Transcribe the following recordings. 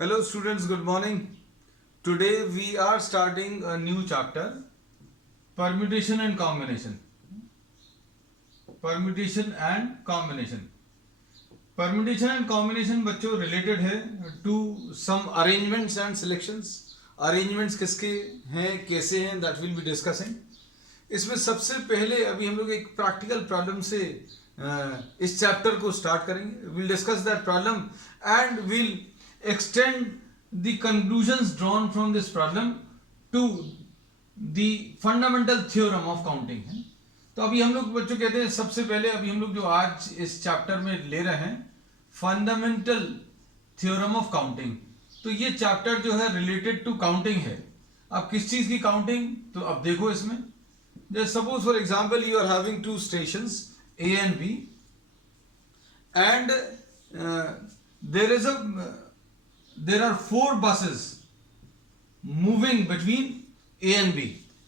Hello students, good morning. Today we are starting a new chapter, permutation and combination. Permutation and combination. Permutation and combination बच्चों related है to some arrangements and selections. Arrangements किसके हैं, कैसे हैं, that we'll be discussing. इसमें सबसे पहले अभी हम लोग एक practical problem से इस चैप्टर को स्टार्ट करेंगे. We'll discuss that problem and we'll extend the conclusions drawn from this problem to the fundamental theorem of counting. तो अभी हम लोग बच्चों कहते हैं सबसे पहले अभी हम लोग जो आज इस चैप्टर में ले रहे हैं फंडामेंटल थ्योरम ऑफ काउंटिंग. तो ये चैप्टर जो है रिलेटेड टू काउंटिंग है. अब किस चीज की काउंटिंग, तो अब देखो इसमें जैसे suppose for example you are having two stations A and B and there are four buses moving between A and B.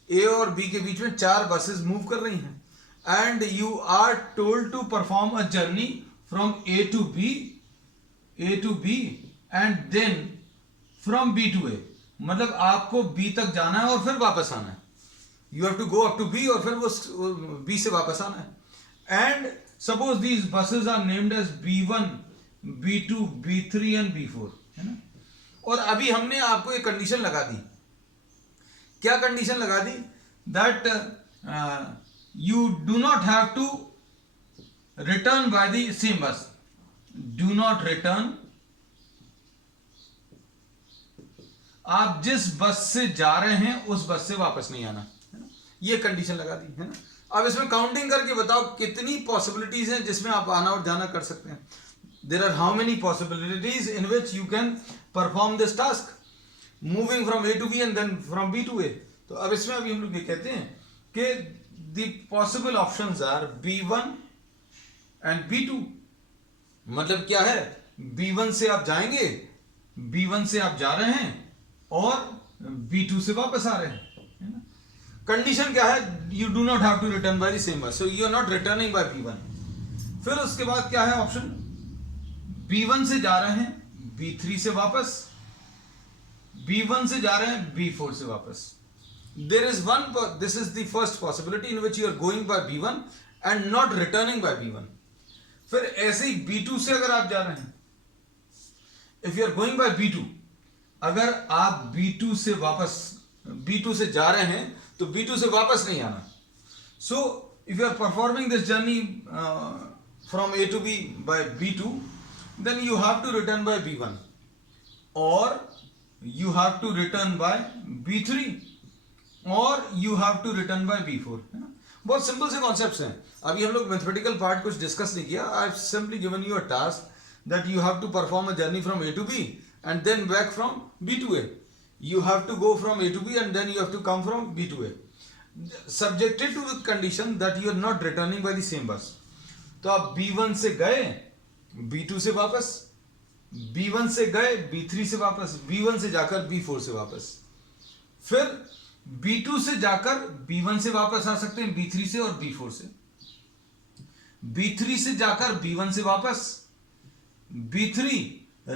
A और B के बीच में चार buses move कर रही हैं and you are told to perform a journey from A to B and then from B to A. मतलब आपको B तक जाना है और फिर वापस आना है. You have to go up to B और फिर वो B से वापस आना है. And suppose these buses are named as B1, B2, B3 and B4, है ना. और अभी हमने आपको एक कंडीशन लगा दी. क्या कंडीशन लगा दी? That you do not have to return by the same bus. Do not return. आप जिस बस से जा रहे हैं उस बस से वापस नहीं आना, है ना. ये कंडीशन लगा दी, है ना. अब इसमें काउंटिंग करके बताओ कितनी पॉसिबिलिटीज हैं जिसमें आप आना और जाना कर सकते हैं. There are how many possibilities in which you can perform this task moving from A to B and then from B to A. तो अब इसमें अभी हम लोग ये कहते हैं कि the possible options are B1 and B2. मतलब क्या है, B1 से आप जाएंगे, B1 से आप जा रहे हैं और B2 से वापस आ रहे हैं. कंडीशन क्या है? You do not have to return by the same bus, so you are not returning by B1. फिर उसके बाद क्या है ऑप्शन? B1 से जा रहे हैं B3 से वापस, B1 से जा रहे हैं B4 से वापस. There is one, this is the first possibility in which you are going by B1 and not returning by B1. फिर ऐसे ही B2 से अगर आप जा रहे हैं, if you are going by B2, अगर आप B2 से वापस B2 से जा रहे हैं तो B2 से वापस नहीं आना. So if you are performing this journey from A to B by B2, then you have to return by B1 और you have to return by B3 और you have to return by B4, है ना. बहुत simple से concepts हैं. अभी हम लोग मैथमेटिकल पार्ट कुछ डिस्कस नहीं किया. I have simply given you a task that you have to perform a journey from A to B and then back from B to A. You have to go from A to B and then you have to come from B to A, subjected to the condition that you are not returning by the same bus. तो आप B1 से गए B2 से वापस, B1 से गए B3 से वापस, B1 से जाकर B4 से वापस, फिर B2 से जाकर B1 से वापस आ सकते हैं B3 से और B4 से, B3 से जाकर B1 से वापस, B3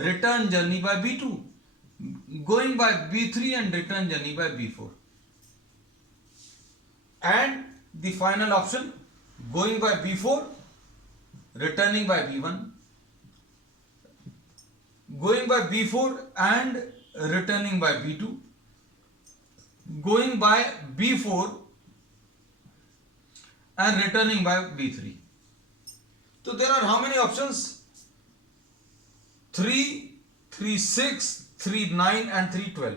return journey by B2, going by B3 and return journey by B4, and the final option going by B4, returning by B1, going by B4 and returning by B2, going by B4 and returning by B3. So there are how many options? 3, 3, 6, 3, 9 and 3, 12.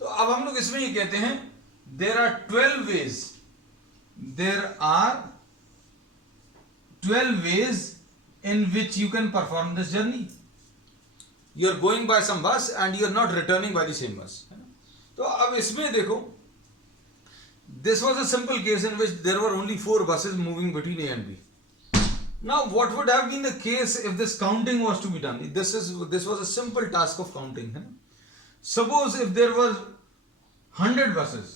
तो अब हम लोग इसमें ये कहते हैं there are 12 ways. There are 12 ways in which you can perform this journey. You are going by some bus and you are not returning by the same bus. तो अब इसमें देखो, this was a simple case in which there were only 4 buses moving between A and B. Now, what would have been the case if this counting was to be done? This was a simple task of counting. Suppose if there were 100 buses,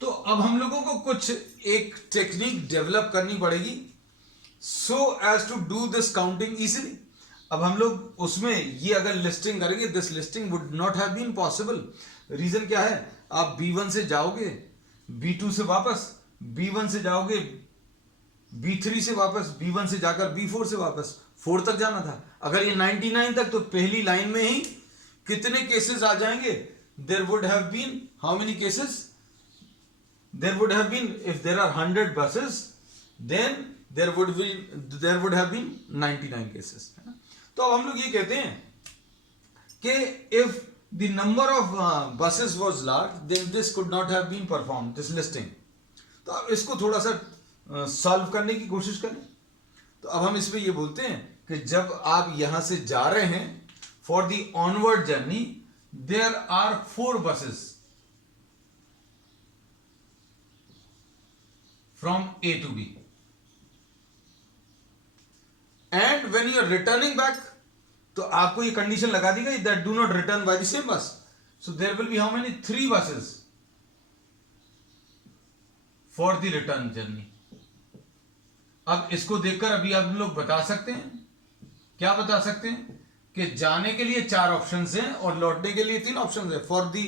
तो अब हम लोगों को कुछ एक technique develop करनी पड़ेगी so as to do this counting easily. अब हम लोग उसमें ये अगर लिस्टिंग करेंगे, this listing would not have been possible. Reason क्या है, आप B1 से जाओगे B2 से वापस, B1 से जाओगे B3 से वापस, B1 से जाकर B4 से वापस 4 तक जाना था। अगर ये 99 तक, तो पहली लाइन में ही कितने केसेस आ जाएंगे? There would have been how many cases? There would have been, if there are 100 buses, then there would have been 99 cases, है ना। तो अब हम लोग ये कहते हैं कि if the number of buses was large, then this could not have been performed, this listing। तो अब इसको थोड़ा सा सॉल्व करने की कोशिश करें। तो अब हम इसमें ये बोलते हैं कि जब आप यहां से जा रहे हैं, for the onward journey there are 4 buses from A to B, and when you are returning back, तो आपको ये कंडीशन लगा दी गई that do not return by the same bus, so there will be how many 3 buses for the return journey. अब इसको देखकर अभी आप लोग बता सकते हैं, क्या बता सकते हैं कि जाने के लिए 4 ऑप्शंस हैं और लौटने के लिए 3 ऑप्शंस हैं। For the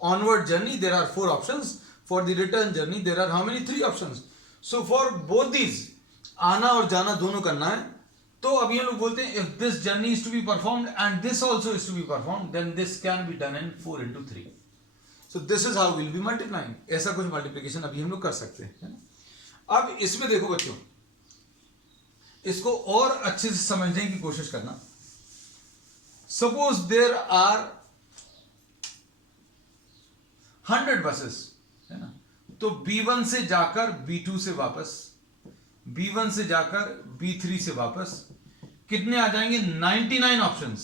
onward journey there are 4 options, for the return journey there are how many 3 options. So for both these, आना और जाना दोनों करना है, तो अभी हम लोग बोलते हैं if this journey is to be performed and this also is to be performed, then this can be done in 4 into 3। So this is how will be multiplying. ऐसा कुछ मल्टीप्लिकेशन अभी हम लोग कर सकते हैं, है ना। अब इसमें देखो बच्चों, इसको और अच्छे से समझने की कोशिश करना। सपोज देयर आर 100 buses, है ना। तो B1 से जाकर B2 से वापस, B1 से जाकर B3 से वापस कितने आ जाएंगे? 99 ऑप्शंस।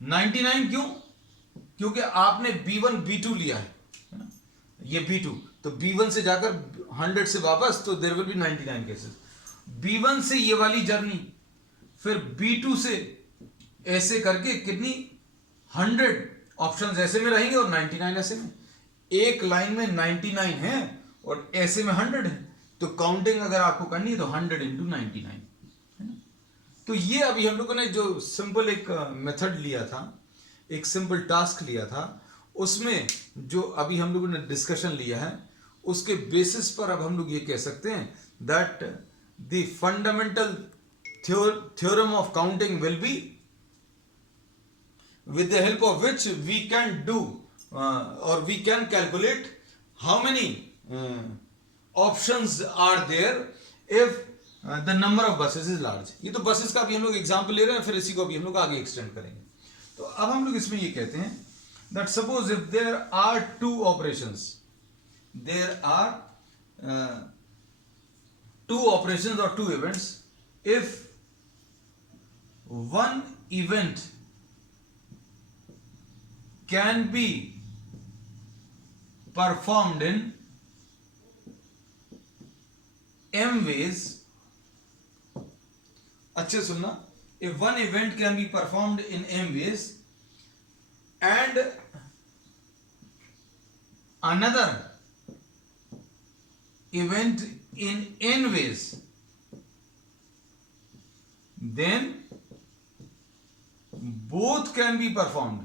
99 क्यों? क्योंकि आपने B1 B2 लिया है ना, ये B2, तो B1 से जाकर 100 से वापस, तो there will B 99 cases. B1 से ये वाली जर्नी, फिर B2 से ऐसे करके कितनी 100 ऑप्शंस ऐसे में रहेंगे और 99 ऐसे में। एक लाइन में 99 है और ऐसे में 100 है, तो काउंटिंग अगर आपको करनी है तो 100 into 99, है ना। तो ये अभी हम लोगों ने जो सिंपल एक मेथड लिया था, एक सिंपल टास्क लिया था, उसमें जो अभी हम लोगों ने डिस्कशन लिया है, उसके बेसिस पर अब हम लोग ये कह सकते हैं that the fundamental theorem of counting will be, with the help of which we can do or we can calculate how many options are there if the number of buses is large। ये तो buses का भी हम लोग example ले रहे हैं, फिर इसी को भी हम लोग आगे एक्सटेंड करेंगे। तो अब हम लोग इसमें ये कहते हैं that suppose if there are 2 operations, there are 2 operations or 2 events, if one event can be performed in m ways, अच्छे सुनना, if one event can be performed in m ways and another event in n ways, then both can be performed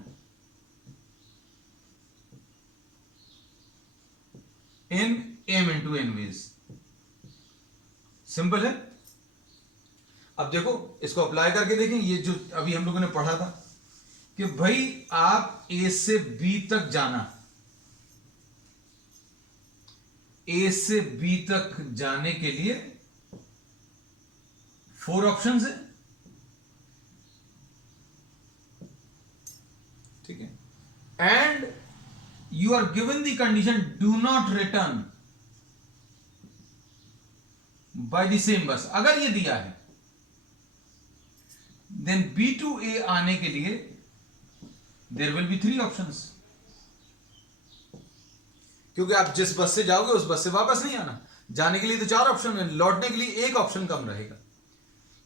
in m into n ways। Simple है। अब देखो, इसको apply करके देखें। ये जो अभी हम लोगों ने पढ़ा था कि भाई आप A से B तक जाना, A से B तक जाने के लिए 4 ऑप्शंस है, ठीक है। And you are given the condition do not return by the same bus. अगर ये दिया है, देन B to A आने के लिए देयर विल बी 3 ऑप्शंस, क्योंकि आप जिस बस से जाओगे उस बस से वापस नहीं आना। जाने के लिए तो 4 ऑप्शन है, लौटने के लिए 1 ऑप्शन कम रहेगा।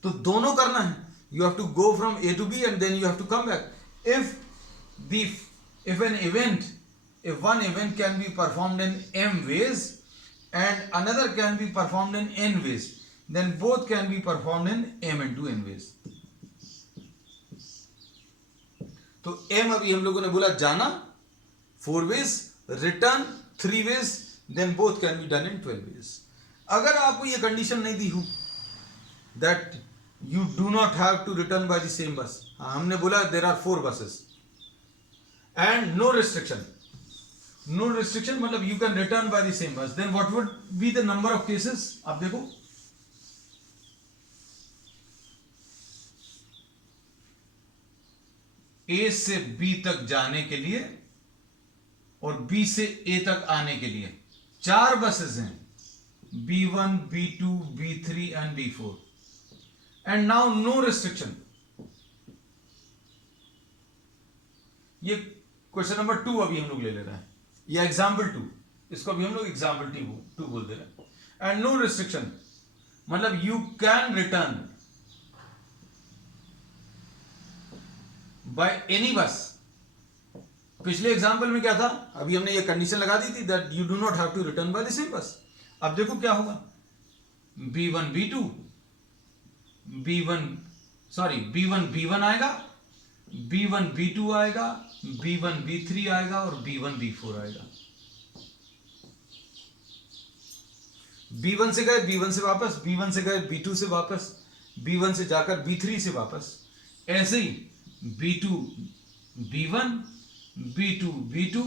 तो दोनों करना है। You have to go from A to B and then you have to come back. if one event can be performed in m ways and another can be performed in n ways, then both can be performed in m into n ways। तो एम अभी हम लोगों ने बोला जाना 4 ways, return 3 ways, then both can be done in 12 ways. अगर आपको ये कंडीशन नहीं दी हो that you do not have to return by the same bus, हमने बोला there are 4 buses and no restriction, no restriction मतलब you can return by the same bus, then what would be the number of cases. आप देखो ए से B तक जाने के लिए और बी से ए तक आने के लिए 4 बसेस हैं, B1, B2, B3 and B4. And now no restriction. ये क्वेश्चन नंबर 2 अभी हम लोग ले रहे हैं, या एग्जाम्पल 2, इसको अभी हम लोग एग्जाम्पल 2 बोल दे रहे हैं. एंड नो रिस्ट्रिक्शन मतलब you can return by any बस. पिछले एग्जाम्पल में क्या था, अभी हमने ये कंडीशन लगा दी थी that you do not have to return by the same bus. अब देखो क्या होगा, B1 B2 B1 B1 आएगा, B1 B2 आएगा, B1 B3 आएगा और B1 B4 आएगा. B1 से गए B1 से वापस, B1 से गए B2 से वापस, B1 से जाकर B3 से वापस. ऐसे ही B2 B1, B2 B2,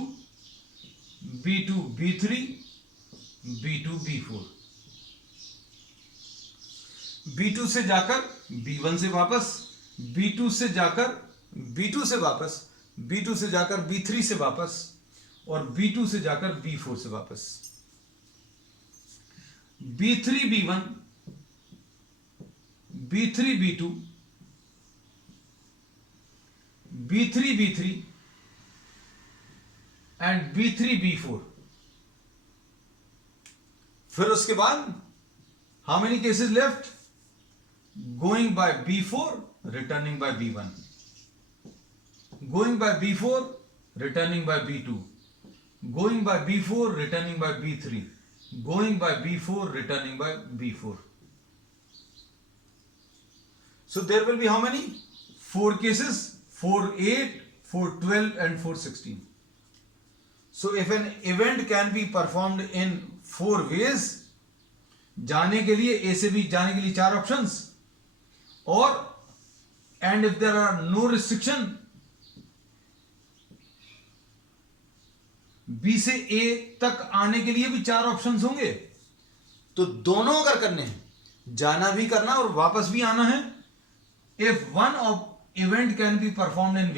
B2 B3, B2 B4. B2 से जाकर B1 से वापस, B2 से जाकर B2 से वापस, B2 से जाकर B3 से वापस और B2 से जाकर B4 से वापस. B3 B1, B3 B2, B3 B3 and B3 B4. फिर उसके बाद how many cases left, going by B4 returning by B1, going by B4 returning by B2, going by B4 returning by B3, going by B4 returning by B4. So there will be how many? 4 cases, 4 8, 4 12 and 4 16. So if an event can be performed in 4 ways, जाने के लिए A से B जाने के लिए 4 options, और and if there are no restriction, B से A तक आने के लिए भी 4 ऑप्शंस होंगे. तो दोनों अगर करने हैं, जाना भी करना और वापस भी आना है, if one of event can be performed in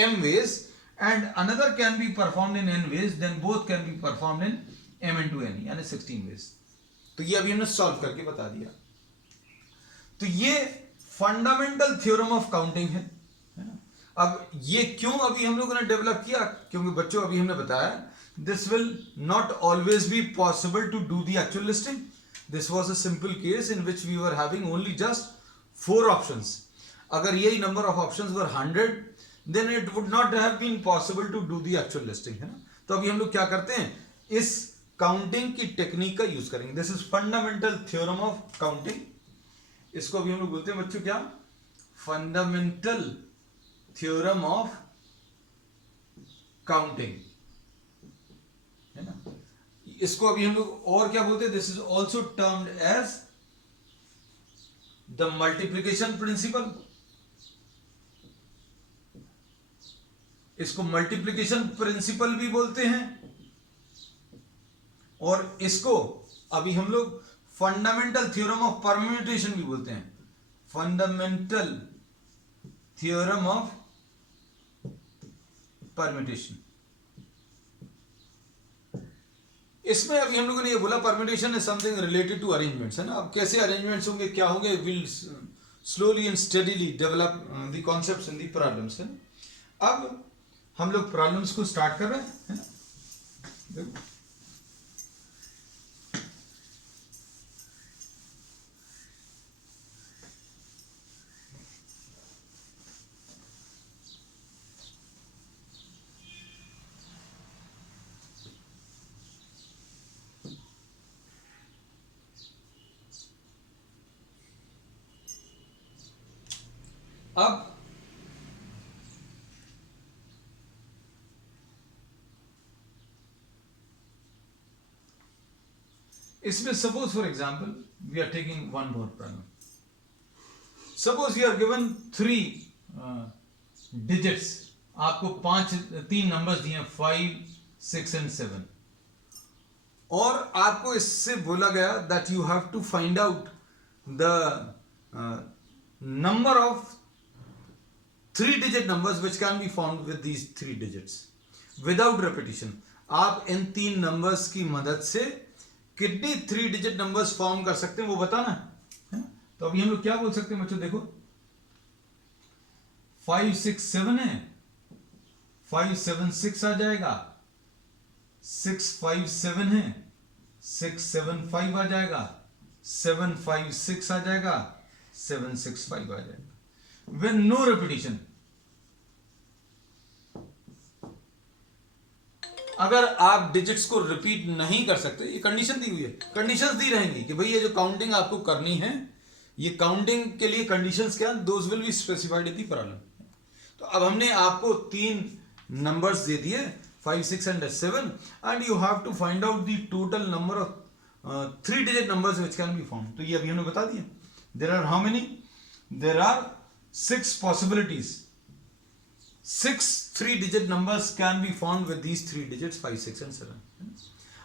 m ways and another can be performed in n ways, then both can be performed in m into n यानी 16 ways. तो ये अभी हमने सॉल्व करके बता दिया. तो ये फंडामेंटल थ्योरम ऑफ काउंटिंग है ना. अब ये क्यों अभी हम लोगों ने डेवलप किया, क्योंकि बच्चों अभी हमने बताया this will not always be possible to do the actual listing. This was a simple case in which we were having only just 4 options. अगर यही number of options were 100, then it would not have been possible to do the actual listing, है ना. तो अभी हम लोग क्या करते हैं, इस काउंटिंग की टेक्निक का यूज करेंगे. This is fundamental theorem of counting. इसको अभी हम लोग बोलते हैं बच्चों क्या, फंडामेंटल थ्योरम ऑफ काउंटिंग, है ना. इसको अभी हम लोग और क्या बोलते हैं, this is also termed as the multiplication principle. इसको मल्टीप्लिकेशन प्रिंसिपल भी बोलते हैं, और इसको अभी हम लोग फंडामेंटल थ्योरम ऑफ परम्यूटेशन भी बोलते हैं. Fundamental theorem of permutation. इसमें अभी हम लोगों ने ये बोला permutation is something related to arrangements, है ना. अब कैसे अरेंजमेंट्स होंगे, क्या होंगे, will slowly and steadily develop the concepts in the problems, है ना. अब हम लोग प्रॉब्लम्स को स्टार्ट कर रहे हैं, है ना. देखो अब इसमें suppose for example we are taking one more problem. Suppose you are given 3 digits, आपको 3 नंबर्स दिए 5, 6 एंड 7, और आपको इससे बोला गया that you have to find out the number of 3 digit numbers which can be found with these 3 digits without repetition. आप इन 3 numbers की मदद से कितनी 3 डिजिट नंबर्स फॉर्म कर सकते हैं वो बताना है. तो अभी हम लोग क्या बोल सकते हैं बच्चों, देखो 5, 6, 7 है, 5, 7, 6 आ जाएगा, 6, 5, 7 है, 6, 7, 5 आ जाएगा, 7, 5, 6 आ जाएगा, 7, 6, 5 आ जाएगा. When no repetition, अगर आप डिजिट्स को रिपीट नहीं कर सकते, ये कंडीशन दी हुई है, कंडीशंस दी रहेंगी कि भाई ये जो काउंटिंग आपको करनी है, ये काउंटिंग के लिए कंडीशंस क्या, those will be specified in the problem. तो अब हमने आपको 3 नंबर्स दे दिए 5, 6 and 7, and you have to find out the total number of 3 digit numbers which can be found. तो ये अभी हमने बता दिया. There are how many, there are 6 possibilities. 6 3-digit numbers can be found with these 3 digits 5, 6 and 7.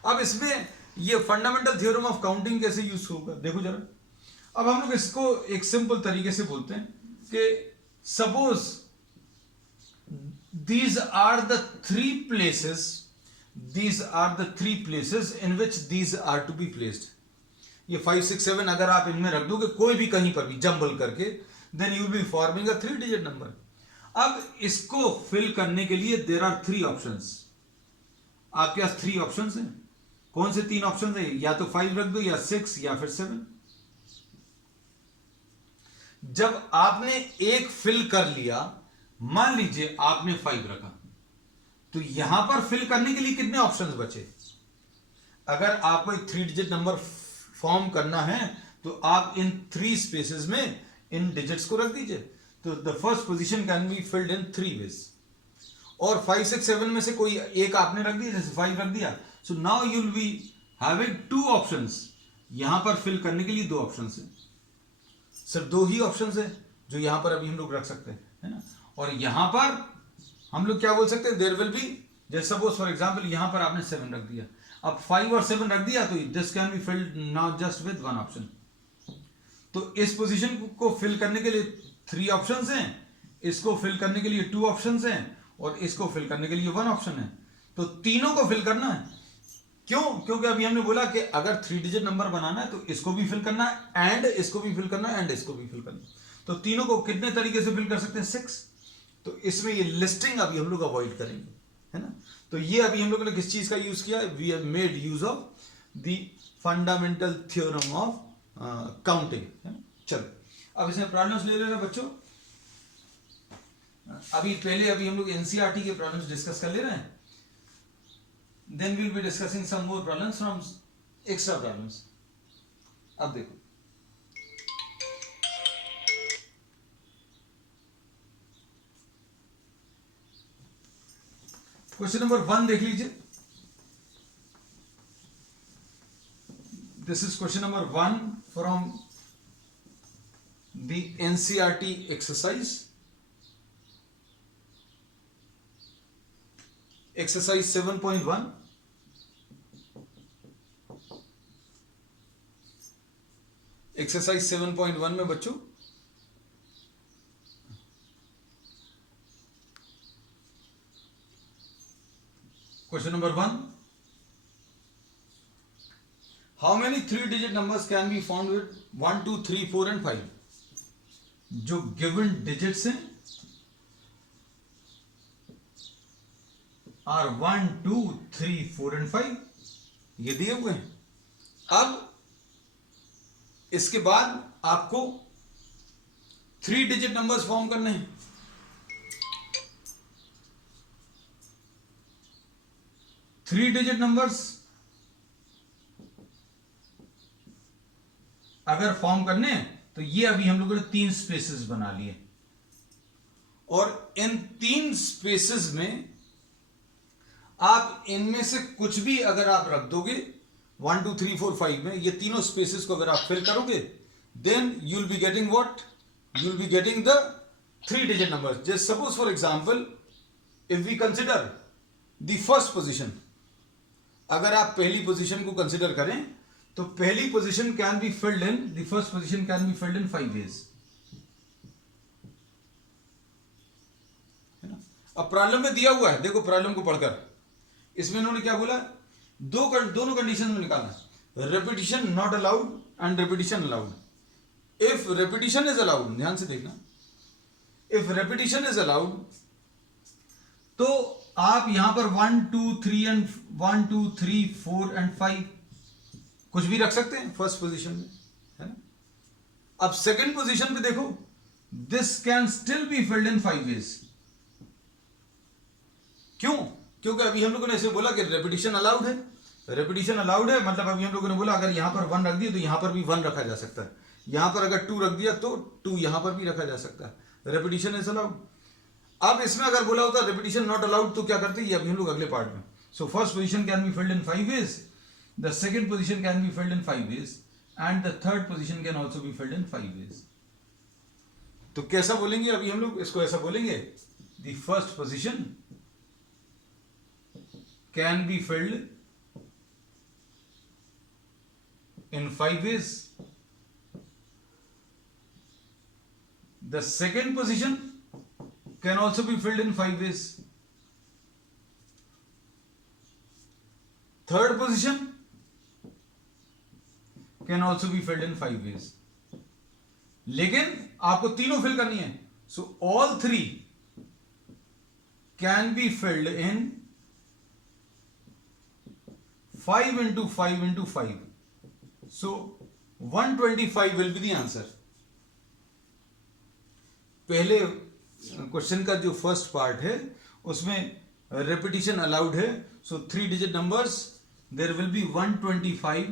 अब इसमें ये fundamental theorem of counting कैसे यूज होगा देखो जरा. अब हम लोग इसको एक सिंपल तरीके से बोलते हैं कि suppose these are the 3 places, these are the 3 places in which these are to be placed. ये 5, 6, 7 अगर आप इनमें रख दोगे कोई भी कहीं पर भी जंबल करके, then you will be forming a 3-digit number. अब इसको फिल करने के लिए देयर आर 3 ऑप्शंस. आपके पास 3 ऑप्शंस हैं. कौन से 3 ऑप्शंस हैं, या तो 5 रख दो, या 6, या फिर 7. जब आपने एक फिल कर लिया, मान लीजिए आपने 5 रखा, तो यहां पर फिल करने के लिए कितने ऑप्शंस बचे. अगर आपको एक 3 डिजिट नंबर फॉर्म करना है तो आप इन 3 स्पेसेस में इन डिजिट्स को रख दीजिए. तो the first position can be filled in 3 ways. और 5, 6, 7 में से कोई एक आपने रख दिया, जैसे 5 रख दिया, so now you will be having 2 options. यहां पर फिल करने के लिए 2 ऑप्शंस हैं. सिर्फ 2 ही ऑप्शंस है जो यहां पर अभी हम लोग रख सकते हैं, है ना. और यहां पर हम लोग क्या बोल सकते हैं, देयर विल बी, जैसे सपोज फॉर एग्जांपल यहां पर आपने 7 रख दिया, अब 5 और 7 रख दिया, तो this can be field now just with 1 option. तो इस पोजीशन को फिल करने के लिए 3 ऑप्शंस हैं, इसको फिल करने के लिए 2 ऑप्शंस हैं, और इसको फिल करने के लिए 1 ऑप्शन है. तो तीनों को फिल करना है. क्यों, क्योंकि अभी हमने बोला कि अगर 3 डिजिट नंबर बनाना है तो इसको भी फिल करना है, एंड इसको भी फिल करना है, एंड इसको भी फिल करना है. तो तीनों को कितने तरीके से फिल कर सकते हैं, 6. तो इसमें ये लिस्टिंग अभी हम लोग अवॉइड करेंगे, है ना. तो ये अभी हम लोगों ने किस चीज का यूज किया, we have made use of the fundamental theorem of counting. चलो अब इसमें प्रॉब्लम्स ले ले रहे बच्चों. अभी हम लोग एनसीईआरटी के प्रॉब्लम्स डिस्कस कर ले रहे हैं. Then we will be discussing some more problems from extra problems. अब देखो क्वेश्चन नंबर 1 देख लीजिए. This is question number 1 from the NCERT exercise 7.1. Exercise 7.1 में बच्चों question number 1, how many 3 digit numbers can be found with 1, 2, 3, 4 and 5. जो given digits हैं are 1, 2, 3, 4 and 5, ये दिए हुए हैं. अब इसके बाद आपको 3 डिजिट नंबर्स फॉर्म करने हैं. थ्री डिजिट नंबर्स अगर फॉर्म करने हैं तो ये अभी हम लोगों ने 3 स्पेसेस बना लिए, और इन 3 स्पेसेस में आप इनमें से कुछ भी अगर आप रख दोगे 1 2 3 4 5 में ये तीनों स्पेसेस को अगर आप फिल करोगे, then you will be getting what, you will be getting the 3 digit numbers. Just suppose for example if we consider the first position, अगर आप पहली पोजीशन को कंसिडर करें तो पहली position can be filled in, the first position can be filled in 5 ways. है ना. अब प्रॉब्लम में दिया हुआ है, देखो प्रॉब्लम को पढ़कर इसमें इन्होंने क्या बोला, दोनों कंडीशन में निकालना, repetition not allowed and repetition allowed. If repetition is allowed, ध्यान से देखना, इफ रेपिटिशन इज अलाउड तो आप यहां पर 1 2 3 एंड 1 2 3 4 एंड 5 कुछ भी रख सकते हैं फर्स्ट पोजीशन में, है ना. अब सेकंड पोजीशन पे देखो, this can still be filled in 5 ways. क्यों? क्योंकि अभी हम लोगों ने ऐसे बोला कि रेपिटिशन अलाउड है. रेपिटिशन अलाउड है मतलब अभी हम लोगों ने बोला अगर यहां पर 1 रख दिया तो यहां पर भी 1 रखा जा सकता है, यहां पर अगर 2 रख दिया तो 2 यहां पर भी रखा जा सकता है. Repetition is allowed. अब इसमें अगर बोला होता रेपिटिशन नॉट अलाउड तो क्या करते, ये अभी हम लोग अगले पार्ट में. So first position can be filled in 5 ways, the second position can be filled in 5 ways and the third position can also be filled in 5 ways. तो कैसा बोलेंगे अभी हम लोग इसको, ऐसा बोलेंगे, the first position can be filled in 5 ways. The second position can also be filled in 5 ways. Third position can also be filled in 5 ways. लेकिन आपको तीनों फिल करनी है. So all three can be filled in 5 into 5 into 5. So 125 will be the answer. पहले question का जो first part है उसमें रेपिटिशन अलाउड है. So 3 digit numbers, there will be 125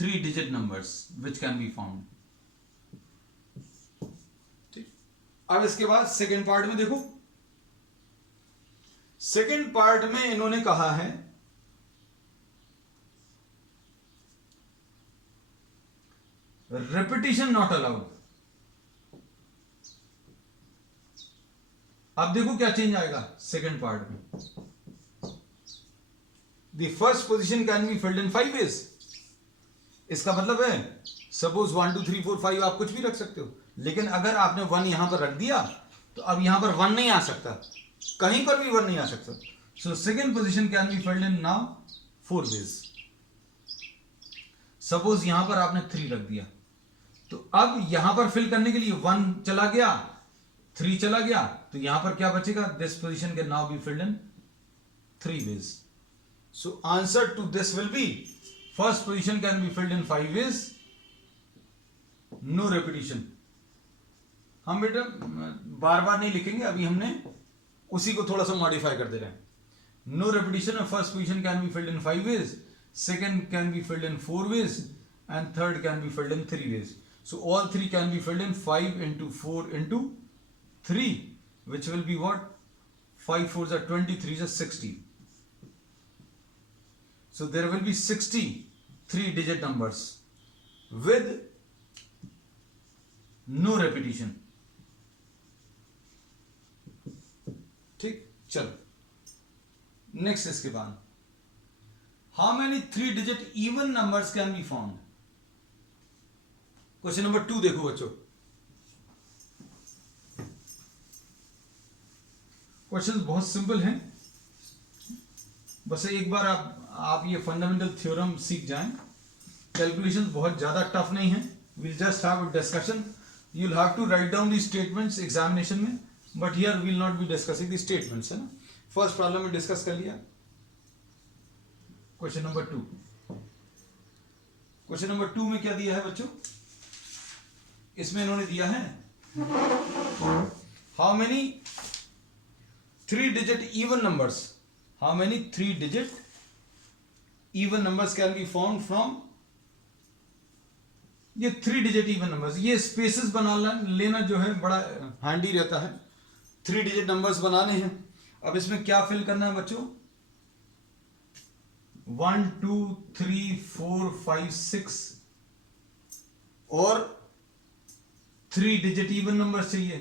3 digit numbers which can be found. ठीक. अब इसके बाद सेकेंड पार्ट में देखो, सेकेंड पार्ट में इन्होंने कहा है रेपिटिशन नॉट अलाउड. अब देखो क्या चेंज आएगा सेकेंड पार्ट में. The first position can be filled in 5 ways. इसका मतलब है सपोज 1 2 3 4 5 आप कुछ भी रख सकते हो, लेकिन अगर आपने 1 यहां पर रख दिया तो अब यहां पर 1 नहीं आ सकता, कहीं पर भी 1 नहीं आ सकता. So second position can be filled in now 4 ways. Suppose यहां पर आपने 3 रख दिया तो अब यहां पर फिल करने के लिए 1 चला गया, 3 चला गया, तो यहां पर क्या बचेगा, this position can now be filled in 3 ways. So answer to this will be first position can be filled in 5 ways, no repetition. हम बेटा बार बार नहीं लिखेंगे, अभी हमने उसी को थोड़ा सा मॉडिफाई कर दे रहे हैं. No repetition of first position can be filled in 5 ways, second can be filled in 4 ways and third can be filled in 3 ways. So all 3 can be filled in 5 into 4 into 3, which will be what, 5 4s are 20, 3s are 60. So there will be 60 3 digit numbers with no repetition. ठीक, चलो next इसके बाद, how many 3 digit even numbers can be found? Question number 2 देखो बच्चों. Question बहुत simple हैं, बस एक बार आप ये फंडामेंटल थ्योरम सीख जाएं. कैलकुलेशंस बहुत ज्यादा टफ नहीं है. we'll just have a discussion. You'll have to write down the statements examination में, but here we'll not be discussing the statements, है ना. फर्स्ट प्रॉब्लम में डिस्कस कर लिया. Question number 2. क्वेश्चन नंबर 2 में क्या दिया है बच्चों, इसमें इन्होंने दिया है how many 3 digit even numbers, how many 3 digit even numbers can be found from, ये 3 digit even numbers. ये स्पेसेस बना लेना जो है बड़ा हैंडी रहता है. 3 digit numbers बनाने हैं. अब इसमें क्या फिल करना है बच्चों, 1 2 3 4 5 6 और 3 डिजिट इवन नंबर चाहिए,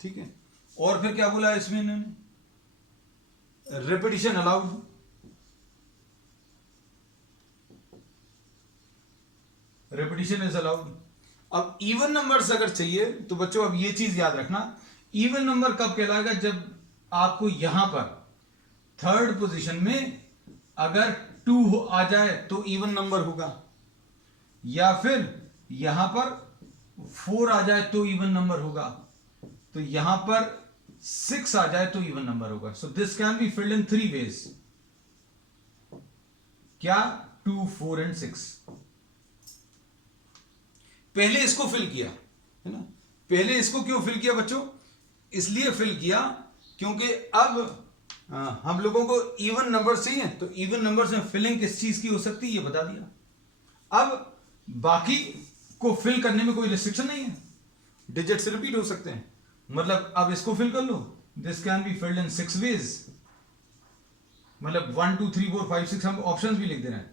ठीक है। और फिर क्या बोला इसमें इन्होंने, repetition allowed, repetition is allowed. अब इवन नंबर्स अगर चाहिए तो बच्चों अब ये चीज याद रखना, इवन नंबर कब कहलाएगा, जब आपको यहां पर थर्ड पोजीशन में अगर 2 आ जाए तो इवन नंबर होगा, या फिर यहां पर 4 आ जाए तो इवन नंबर होगा, तो यहां पर 6 आ जाए तो इवन नंबर होगा। So this can be filled in 3 ways. क्या? 2 4 एंड 6। पहले इसको फिल किया है ना, पहले इसको क्यों फिल किया बच्चों, इसलिए फिल किया क्योंकि अब हम लोगों को इवन नंबर चाहिए, तो इवन नंबर्स में फिलिंग किस चीज की हो सकती है ये बता दिया। अब बाकी को फिल करने में कोई रिस्ट्रिक्शन नहीं है, डिजिट्स रिपीट हो सकते हैं, मतलब अब इसको फिल कर लो, this can be filled in 6 ways, मतलब 1 2 3 4 5 6 हम ऑप्शंस भी लिख दे रहे हैं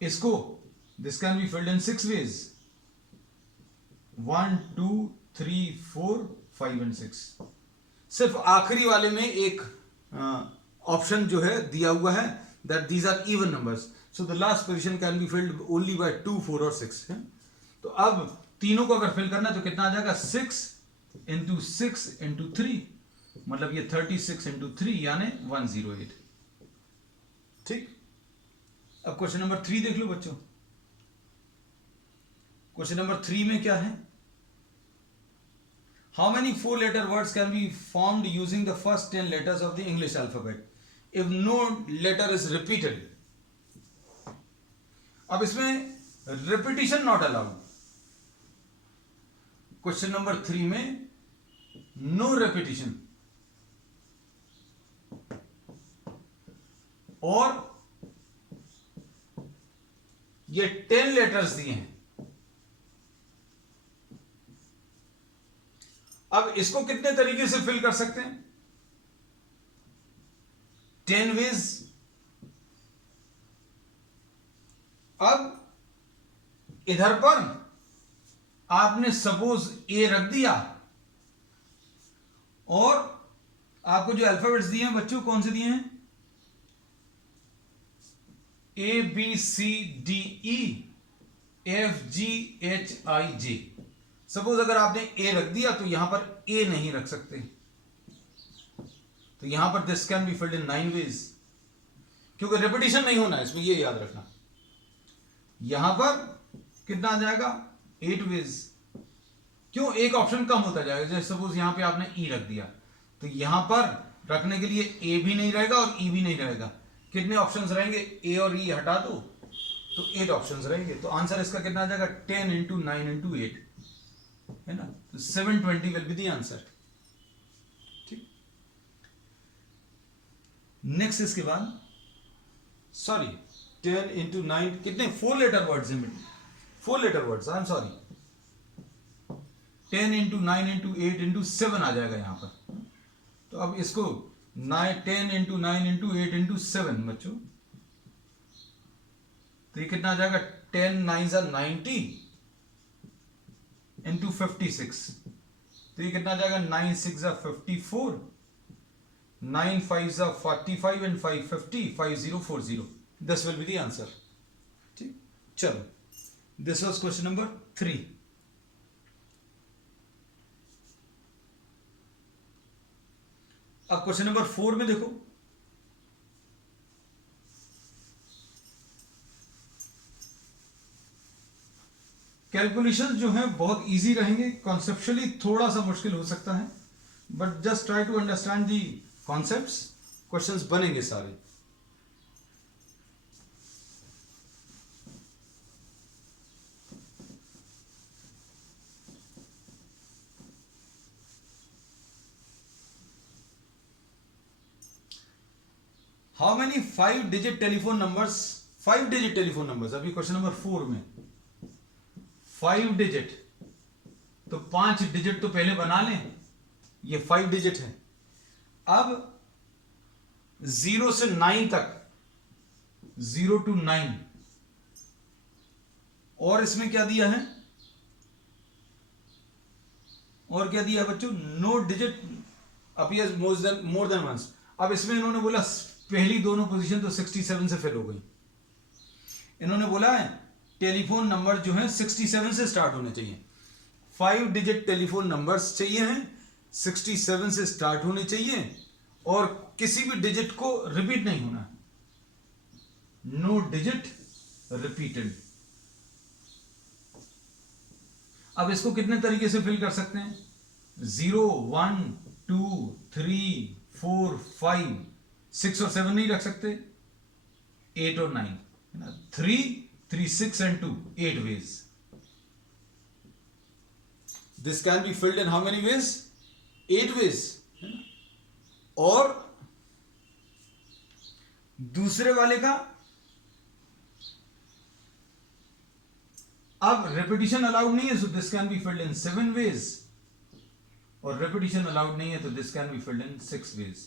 इसको, this can be filled in 6 ways, 1 2 3 4 5 and 6। सिर्फ आखिरी वाले में एक ऑप्शन जो है दिया हुआ है, that these are even numbers, so the last position can be filled only by 2 4 और 6 है? तो अब तीनों को अगर फिल करना है तो कितना आ जाएगा, 6 इंटू 6 इंटू 3, मतलब ये 36 इंटू 3 यानी 108। ठीक, अब क्वेश्चन नंबर 3 देख लो बच्चों। क्वेश्चन नंबर 3 में क्या है, how many 4-letter words can be formed using the first 10 letters of the English alphabet if no letter is repeated? अब इसमें repetition not allowed, question number 3 में नो रिपीटिशन, और ये 10 लेटर्स दिए हैं। अब इसको कितने तरीके से फिल कर सकते हैं, 10 वेज। अब इधर पर आपने सपोज ए रख दिया, और आपको जो अल्फाबेट्स दिए हैं बच्चों कौन से दिए हैं, A B C D E F G H I J. Suppose अगर आपने ए रख दिया तो यहां पर ए नहीं रख सकते, तो यहां पर this can be filled in 9 ways, क्योंकि रिपीटिशन नहीं होना है इसमें, ये याद रखना। यहां पर कितना आ जाएगा, 8 वेज। क्यों, एक ऑप्शन कम होता जाएगा, जैसे सपोज यहां पे आपने ई रख दिया, तो यहां पर रखने के लिए ए भी नहीं रहेगा और ई भी नहीं रहेगा, कितने ऑप्शंस रहेंगे, ए और ई हटा दो तो 8 ऑप्शंस रहेंगे। तो आंसर इसका कितना आ जाएगा, 10 इंटू 9 इंटू 8 है ना, तो 720 विल बी द आंसर। ठीक, नेक्स्ट इसके बाद, सॉरी 10 इंटू 9 कितने, 4-letter वर्ड्स हैं, 4-letter words, I am sorry, 10 into 9 into 8 into 7 आ जाएगा यहां पर। तो अब इसको 10 इंटू 9 इंटू 8 इंटू 7 बच्चों, तो ये कितना आ जाएगा, 10 9 90 इंटू 56, तो ये कितना आ जाएगा, 9 6 54, 9 5 45 and 5 50, 5040, this will be the answer. ठीक, चलो, दिस वाज क्वेश्चन नंबर 3। अब क्वेश्चन नंबर 4 में देखो, कैलकुलेशंस जो हैं बहुत इजी रहेंगे, कॉन्सेप्चुअली थोड़ा सा मुश्किल हो सकता है, but just try to understand the concepts, questions बनेंगे सारे। How many 5-digit telephone numbers, 5-digit telephone numbers, अभी क्वेश्चन नंबर 4 में 5 डिजिट, तो 5 डिजिट तो पहले बना लें, ये 5 डिजिट है। अब 0 से 9 तक, 0 to 9, और इसमें क्या दिया है, और क्या दिया है बच्चों, no digit appears more than once. अब इसमें इन्होंने बोला पहली दोनों पोजीशन तो 67 से फिल हो गई। इन्होंने बोला है टेलीफोन नंबर जो है 67 से स्टार्ट होने चाहिए। 5 डिजिट टेलीफोन नंबर्स चाहिए हैं, 67 से स्टार्ट होने चाहिए, और किसी भी डिजिट को रिपीट नहीं होना, नो डिजिट रिपीटेड। अब इसको कितने तरीके से फिल कर सकते हैं, 0, 1, 2, 3, 4, 5, 6 और 7 नहीं रख सकते, 8 और 9, 3, 3, 6 and 2, 8 ways. This can be filled in how many ways? 8 ways. और दूसरे वाले का अब रेपिटेशन अलाउड नहीं है, सो this can be filled in 7 ways, और रेपिटेशन अलाउड नहीं है तो this can be filled in 6 ways,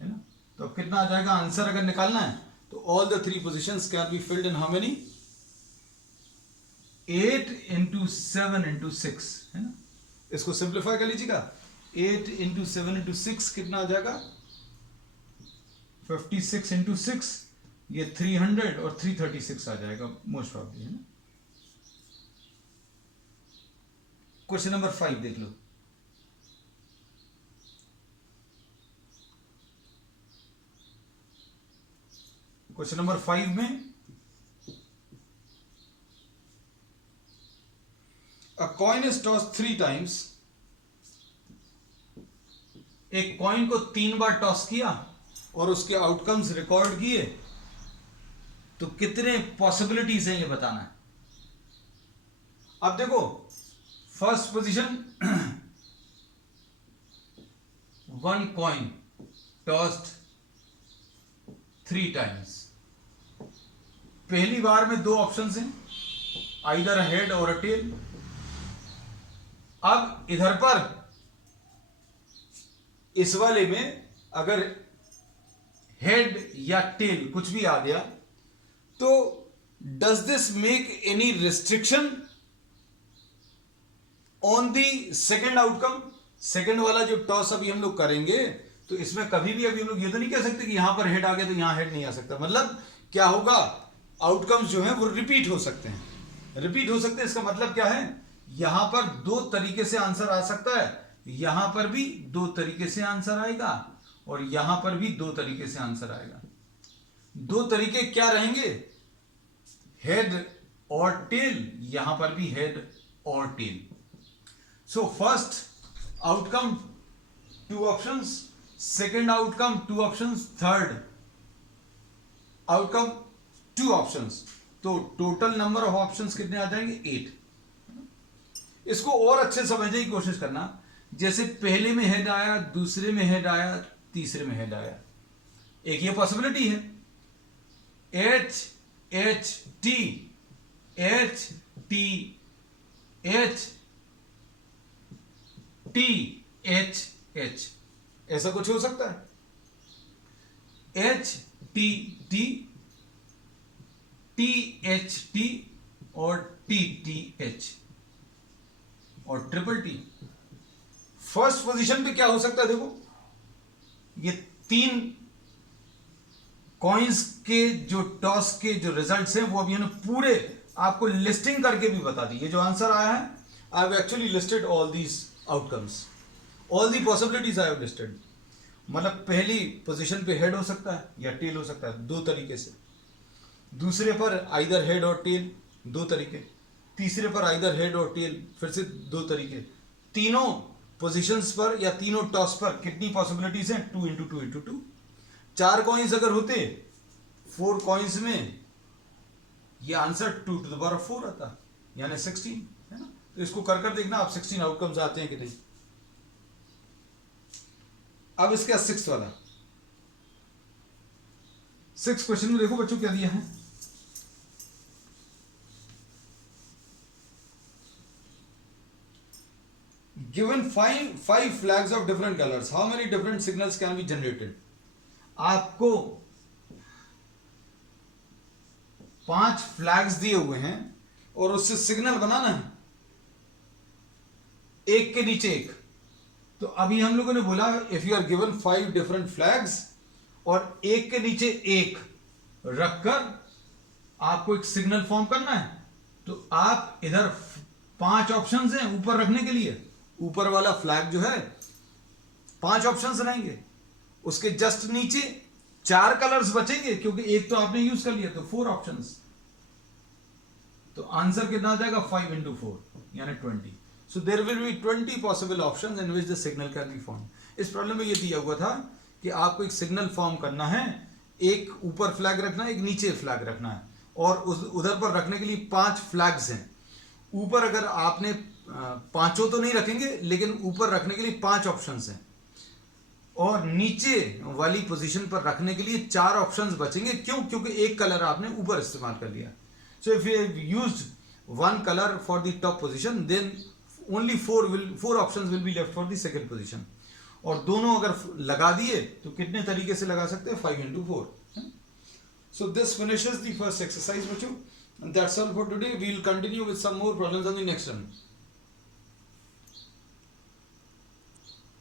है ना। तो अब कितना आ जाएगा आंसर अगर निकालना है, तो all the 3 positions can be filled in how many, 8 into 7 into 6, है ना। इसको सिंप्लीफाई कर लीजिएगा, 8 into 7 into 6 कितना आ जाएगा, 56 into 6, ये 300 और 336 आ जाएगा मोस्ट प्रॉब्ली, है ना। क्वेश्चन नंबर 5 देख लो। क्वेश्चन नंबर 5 में A coin is tossed 3 times. एक कॉइन को 3 बार टॉस किया और उसके आउटकम्स रिकॉर्ड किए, तो कितने पॉसिबिलिटीज हैं ये बताना है। अब देखो first position, 1 coin tossed 3 times. पहली बार में 2 ऑप्शंस हैं, आइदर अ हेड और अ टेल। अब इधर पर इस वाले में अगर हेड या टेल कुछ भी आ गया, तो does this make any restriction on the second outcome. Second वाला जो टॉस अभी हम लोग करेंगे, तो इसमें कभी भी अभी हम लोग ये तो नहीं कह सकते कि यहां पर हेड आ गया तो यहां हेड नहीं आ सकता। मतलब क्या होगा, आउटकम्स जो है वो रिपीट हो सकते हैं, रिपीट हो सकते हैं। इसका मतलब क्या है, यहां पर 2 तरीके से आंसर आ सकता है, यहां पर भी 2 तरीके से आंसर आएगा, और यहां पर भी 2 तरीके से आंसर आएगा। 2 तरीके क्या रहेंगे, हेड और टेल, यहां पर भी हेड और tail. So first outcome 2 options, second outcome 2 options, third outcome 2 options. तो टोटल नंबर ऑफ ऑप्शंस कितने आ जाएंगे, 8। इसको और अच्छे समझने की कोशिश करना, जैसे पहले में हेड आया, दूसरे में हेड आया, तीसरे में हेड आया। एक ये पॉसिबिलिटी है, H H T, H T H, T H H, ऐसा कुछ हो सकता है। H T T, T H T, और टी टी एच, और ट्रिपल टी। फर्स्ट पोजीशन पे क्या हो सकता है, देखो ये 3 कॉइंस के जो टॉस के जो रिजल्ट्स हैं वो अभी हमने पूरे आपको लिस्टिंग करके भी बता दी। ये जो आंसर आया है, I have actually listed all these outcomes, all the possibilities I have listed. मतलब पहली पोजीशन पे हेड हो सकता है या टेल हो सकता है, 2 तरीके से। दूसरे पर आइदर हेड और टेल, 2 तरीके। तीसरे पर आइदर हेड और टेल, फिर से 2 तरीके। तीनों पोजीशंस पर या तीनों टॉस पर कितनी पॉसिबिलिटीज हैं, 2 into 2 into 2। 4 कॉइंस अगर होते, 4 कॉइंस में ये answer 2 to the power of 4 आता, यानी 16, है ना। तो इसको कर देखना आप 16 आउटकम्स आते हैं कि नहीं। अब इसका 6th वाला, 6th क्वेश्चन में देखो बच्चों क्या दिया है। given five flags of different colors, how many different signals can be generated? आपको 5 फ्लैग्स दिए हुए हैं और उससे सिग्नल बनाना है, एक के नीचे एक। तो अभी हम लोगों ने बोला if you are given 5 different flags और एक के नीचे एक रखकर आपको एक सिग्नल फॉर्म करना है, तो आप इधर 5 ऑप्शंस हैं ऊपर रखने के लिए। ऊपर वाला फ्लैग जो है 5 ऑप्शंस रहेंगे, उसके जस्ट नीचे 4 कलर्स बचेंगे क्योंकि एक तो आपने यूज कर लिया, तो 4 ऑप्शंस। तो आंसर कितना आ जाएगा 5 into 4 यानी 20। So there will be 20 possible options in which the signal can be form. इस प्रॉब्लम में ये दिया हुआ था कि आपको एक सिग्नल फॉर्म करना है, एक ऊपर फ्लैग रखना है, एक नीचे फ्लैग रखना है, और उधर पर रखने के लिए 5 फ्लैग्स हैं। ऊपर अगर आपने पांचों तो नहीं रखेंगे, लेकिन ऊपर रखने के लिए 5 ऑप्शंस हैं, और नीचे वाली पोजीशन पर रखने के लिए 4 ऑप्शंस बचेंगे। क्यों? क्योंकि एक कलर आपने ऊपर इस्तेमाल कर लिया। सो if you have used one colour for the top position, then only 4 options will be left for the second position. और दोनों अगर लगा दिए तो कितने तरीके से लगा सकते हैं? 5 into 4। So this finishes the first exercise, bachcho, and that's all for today. We will continue with some more problems on the next one.